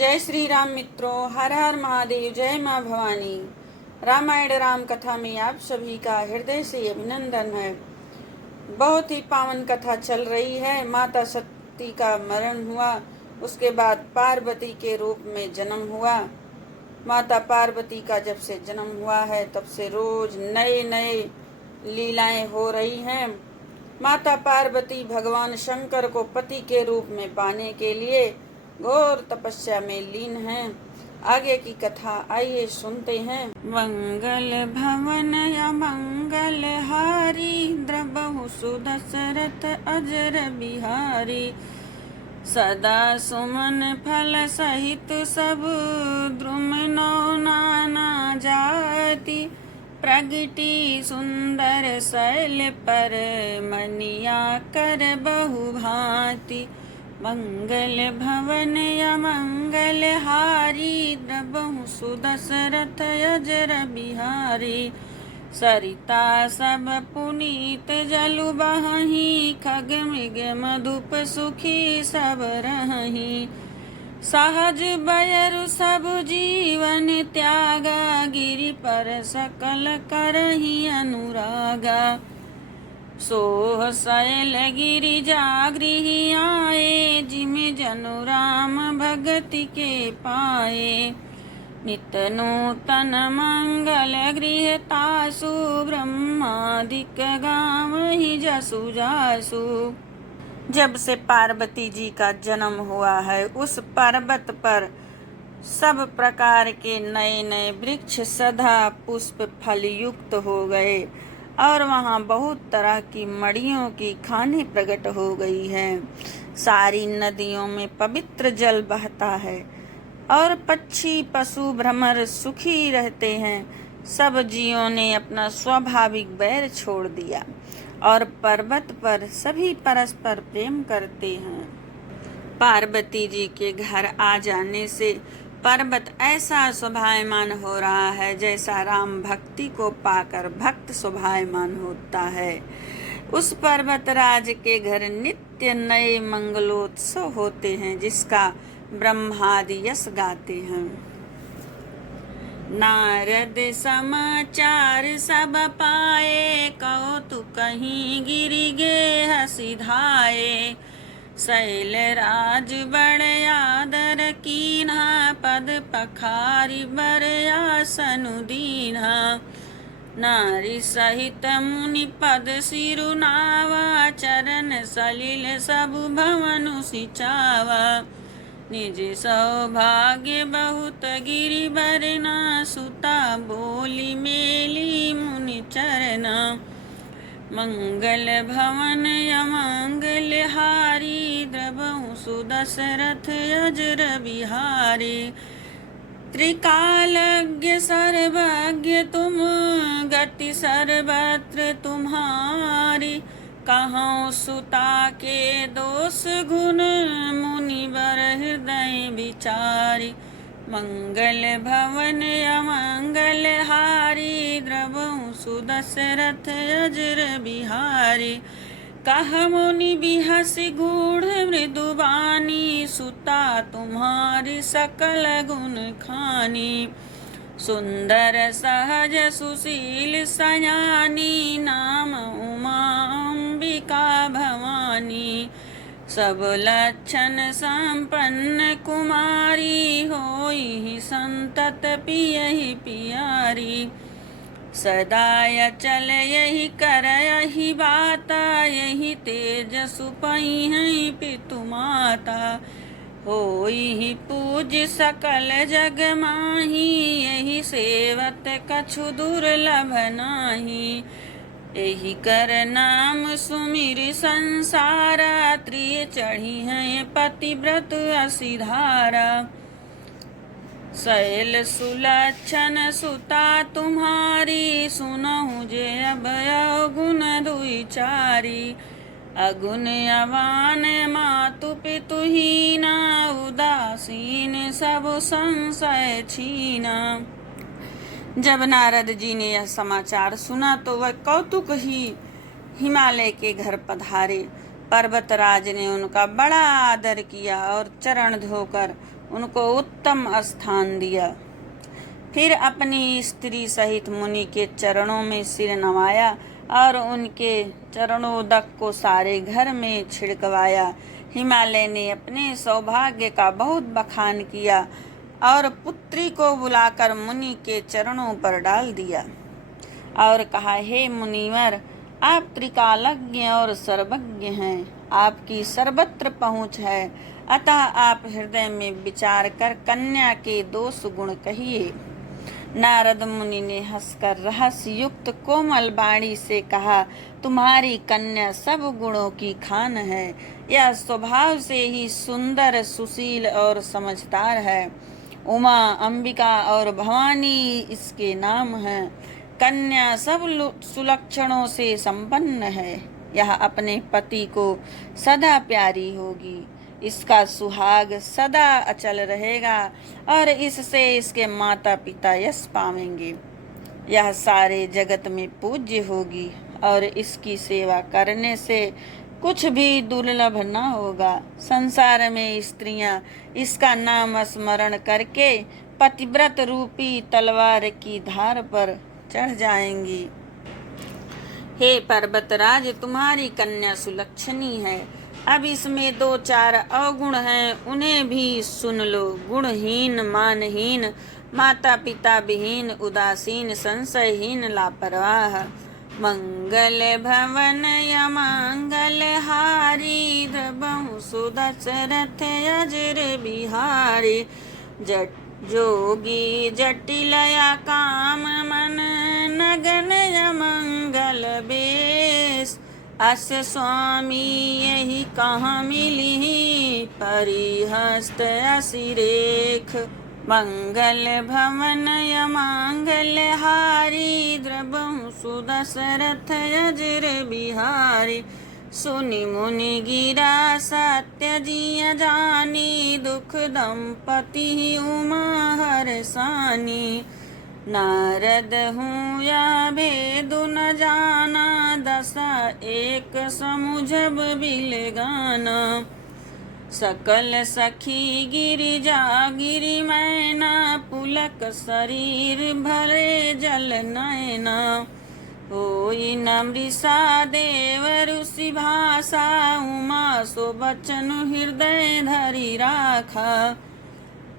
जय श्री राम मित्रों, हर हर महादेव, जय माँ भवानी। रामायण राम कथा में आप सभी का हृदय से अभिनंदन है। बहुत ही पावन कथा चल रही है। माता सती का मरण हुआ, उसके बाद पार्वती के रूप में जन्म हुआ। माता पार्वती का जब से जन्म हुआ है तब से रोज नए नए लीलाएं हो रही हैं। माता पार्वती भगवान शंकर को पति के रूप में पाने के लिए घोर तपस्या में लीन हैं। आगे की कथा आइए सुनते हैं। मंगल भवन या मंगल हारी, द्रबहु सुदशरथ अजर बिहारी। सदा सुमन फल सहित सब, द्रुमनो नाना जाति। प्रगटी सुंदर शैल पर, मनिया कर बहु भांति। मंगल भवन या मंगल हारी, द्रबहु सुदशरथ अजर बिहारी। सरिता सब पुनीत जलु बहहि, खग मृग मधुप सुखी सब रहहि। सहज बयरु सब जीवन त्यागा, गिरि पर सकल करहि अनुरागा। सोह शैल गिरि जागृहि आए, जिमि जनु राम भगति के पाए। नित नूतन मंगल गृह तासु, ब्रह्मादिक गावहि जसु जासु। जब से पार्वती जी का जन्म हुआ है, उस पर्वत पर सब प्रकार के नए नए वृक्ष सदा पुष्प फल युक्त हो गए और वहाँ बहुत तरह की मड़ियों की खाने प्रकट हो गई है। सारी नदियों में पवित्र जल बहता है और पक्षी पशु भ्रमर सुखी रहते हैं। सब जीवों ने अपना स्वाभाविक बैर छोड़ दिया और पर्वत पर सभी परस्पर प्रेम करते हैं। पार्वती जी के घर आ जाने से पर्वत ऐसा शोभायमान हो रहा है जैसा राम भक्ति को पाकर भक्त शोभायमान होता है। उस पर्वत राज के घर नित्य नए मंगलोत्सव होते हैं, जिसका ब्रह्मादि यश गाते हैं। नारद समाचार सब पाए, कौतुक कहीं गिरि गेह सिधाए। शैल राज बड़ आदर कीन्हा, पद पखारी बर आसनु दीन्हा। नारी सहित मुनि पद सिरु नावा, चरण सलिल सबु भवनु सिचावा। निज सौभाग्य बहुत गिरि बरना, सुता बोली मेली मुनि चरना। मंगल भवन या मंगल हारी, द्रबहु सुदशरथ अजर बिहारी। त्रिकालज्ञ सर्वज्ञ तुम, गति सर्वत्र तुम्हारी। कहौं सुता के दोष गुण, मुनि बर हृदय विचारी। मंगल भवन या मंगल हारी, द्रबहु सुदशरथ अजर बिहारी। कह मुनि बिहसि गूढ़ मृदुबानी, सुता तुम्हारी सकल गुण खानी। सुंदर सहज सुशील सयानी, नाम उमा अंबिका भवानी। सब लक्षण संपन्न कुमारी, होई संतत पियहि पियारी। सदा चल यही कर यही बाता, यही तेज सुपई है पितु माता। होई पूज सकल जग माही, यही सेवत कछु दुर्लभ नाही। यही कर नाम सुमिर संसारा, त्रिय चढ़ी है पतिव्रत असिधारा। शैल सुलक्षण सुता तुम्हारी, सुनहु जे अब अवगुण दुई चारी। अगुण अवान मातु पितु हीना, उदासीन सब संशय छीना। जब नारद जी ने यह समाचार सुना तो वह कौतुक ही हिमालय के घर पधारे। पर्वतराज ने उनका बड़ा आदर किया और चरण धोकर उनको उत्तम स्थान दिया। फिर अपनी स्त्री सहित मुनि के चरणों में सिर नवाया और उनके चरणोदक को सारे घर में छिड़कवाया। हिमालय ने अपने सौभाग्य का बहुत बखान किया और पुत्री को बुलाकर मुनि के चरणों पर डाल दिया और कहा, हे मुनिवर, आप त्रिकालज्ञ और सर्वज्ञ हैं, आपकी सर्वत्र पहुँच है, अतः आप हृदय में विचार कर कन्या के 2 गुण कहिए। नारद मुनि ने हंसकर रहस्य युक्त कोमल वाणी से कहा, तुम्हारी कन्या सब गुणों की खान है। यह स्वभाव से ही सुंदर, सुशील और समझदार है। उमा, अंबिका और भवानी इसके नाम हैं। कन्या सब सुलक्षणों से संपन्न है। यह अपने पति को सदा प्यारी होगी। इसका सुहाग सदा अचल रहेगा और इससे इसके माता पिता यश पावेंगे। यह सारे जगत में पूज्य होगी और इसकी सेवा करने से कुछ भी दुर्लभ न होगा। संसार में स्त्रियां इसका नाम स्मरण करके पतिव्रत रूपी तलवार की धार पर चढ़ जाएंगी। हे पर्वतराज, तुम्हारी कन्या सुलक्षणी है। अब इसमें 2-4 अवगुण हैं, उन्हें भी सुन लो। गुणहीन, मानहीन, माता पिता विहीन, उदासीन, संशयहीन, लापरवाह, मंगल भवन अमंगल हारी, द्रवहु सुदशरथ अजर बिहारी, जोगी जटिलया काम मन, नगन अमंगल बेश, अस स्वामी यही कहाँ मिली, परिहस्त असिरेख, मंगल भवन अमंगल हारी, द्रवहु सुदशरथ अजर बिहारी, सुनि मुनि गिरा सत्य जिय जानी, दुख दंपति उमा हरसानी, नारद हूँ या भेदु न जाना, 10 एक समुझब बिलगाना, सकल सखी गिरिजा गिरि मैना, पुलक शरीर भरे जल नैना, होई न मृषा देव ऋषि भाषा, उमा सो बचन हृदय धरि राखा,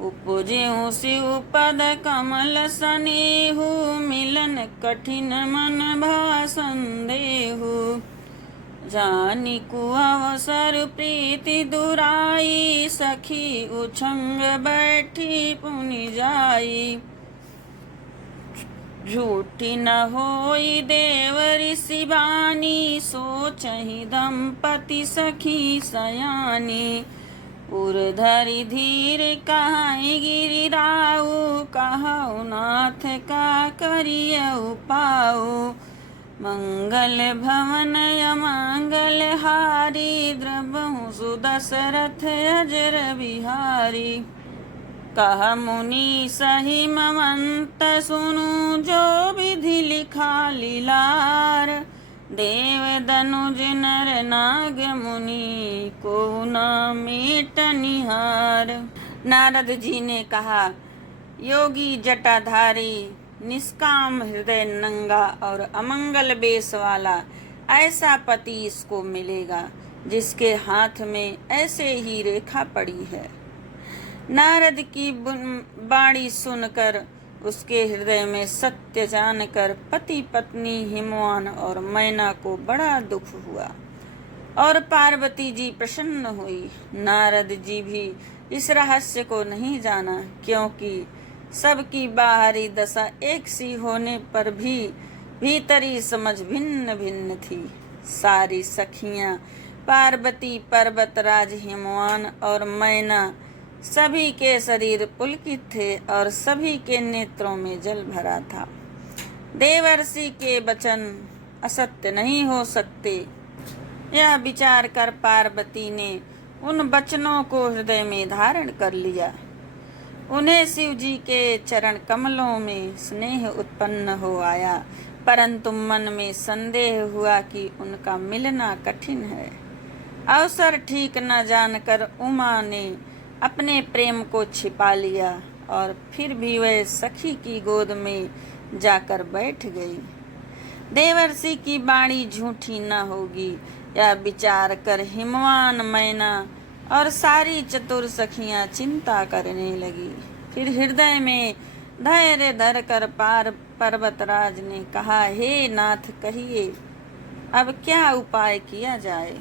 उपजेहु शिव पद कमल सनेहु, मिलन कठिन मन भाषण देहु, जानी कुअवसर प्रीति दुराई, सखी उछंग बैठी पुनि जाई, झूठी न होई देव ऋषि बानी, सोचहि दंपति सखी सयानी, उर्धरि धीर कहाई गिरिराऊ, कहु नाथ का करियउ पाऊ, मंगल भवन अमंगल हारी, द्रवहु सुदशरथ अजर बिहारी, कह मुनि सही ममंत सुनु, जो विधि लिखा लीलार, देव दनुज नर नाग मुनि, को न मेट निहार। नारद जी ने कहा, योगी जटाधारी, निष्काम हृदय, नंगा और अमंगल बेश वाला ऐसा पति इसको मिलेगा जिसके हाथ में ऐसे ही रेखा पड़ी है। नारद की वाणी सुनकर उसके हृदय में सत्य जानकर पति पत्नी हिमवान और मैना को बड़ा दुख हुआ और पार्वती जी प्रसन्न हुई। नारद जी भी इस रहस्य को नहीं जाना, क्योंकि सबकी बाहरी दशा एक सी होने पर भी भीतरी समझ भिन्न भिन्न थी। सारी सखियां, पार्वती, पर्वतराज, हिमवान और मैना, सभी के शरीर पुलकित थे और सभी के नेत्रों में जल भरा था। देवर्षि के वचन असत्य नहीं हो सकते, यह विचार कर पार्वती ने उन वचनों को हृदय में धारण कर लिया। उन्हें शिव जी के चरण कमलों में स्नेह उत्पन्न हो आया, परंतु मन में संदेह हुआ कि उनका मिलना कठिन है। अवसर ठीक न जानकर उमा ने अपने प्रेम को छिपा लिया और फिर भी वह सखी की गोद में जाकर बैठ गई। देवर्षि की वाणी झूठी न होगी, यह विचार कर हिमवान मैना और सारी चतुर सखियां चिंता करने लगी। फिर हृदय में धैर्य धर कर पर्वतराज ने कहा, हे नाथ कहिए अब क्या उपाय किया जाए।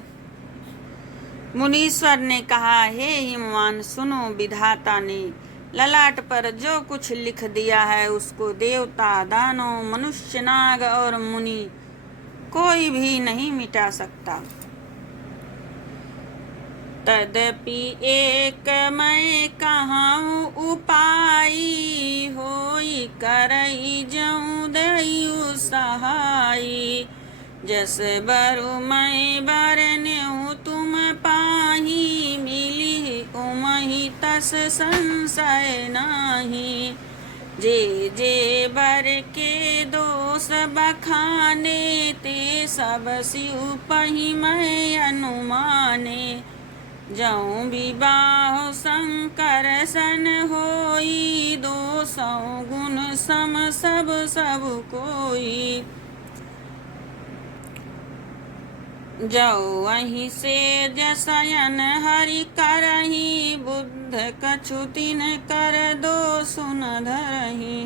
मुनीश्वर ने कहा, हे हिमवान सुनो, विधाता ने ललाट पर जो कुछ लिख दिया है उसको देवता, दानव, मनुष्य, नाग और मुनि कोई भी नहीं मिटा सकता। तदपि एक मैं कहाऊँ उपाय, होई करई जऊँ दयु सहाय। जस बरु मैं बरन्यु तुम पाही, मिली उमहि तस संशय नाही। जे जे बर के दोष बखाने, ते सब सिउ पहि मैं अनुमाने। जऊँ विवाह शंकर सन होई, 200 गुण सम सब सब कोई। जऊ वहीं से जसयन हरि करही, बुद्ध कछु तिन कर दो सुन धरही।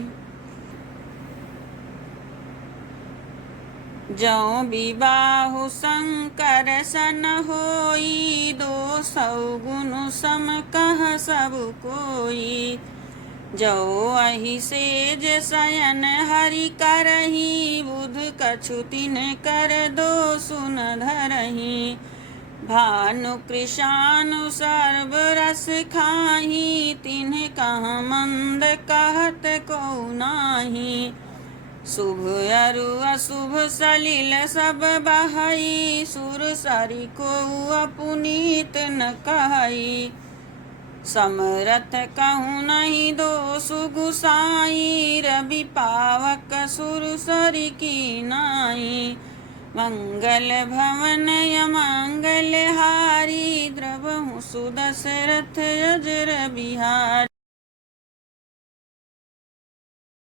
जऊँ विबाहु शंकर सन होई, 200 गुण सम कह सब कोई। जऊ अहि सेज शयन हरि करही, बुध कछु तिन कर दो सुन धरही। भानु कृशानु सर्व रस खाही, तिन्ह कहाँ मंद कहत को नाही। शुभ अरु अशुभ सलिल सब बहई, सुर सरि को अपुनीत न कहई। समरथ कहूँ नहीं दोषु गुसाई, रवि पावक सुर सरि की नाई। मंगल भवन अमंगल हारी, द्रवहु सुदशरथ अजर बिहारी।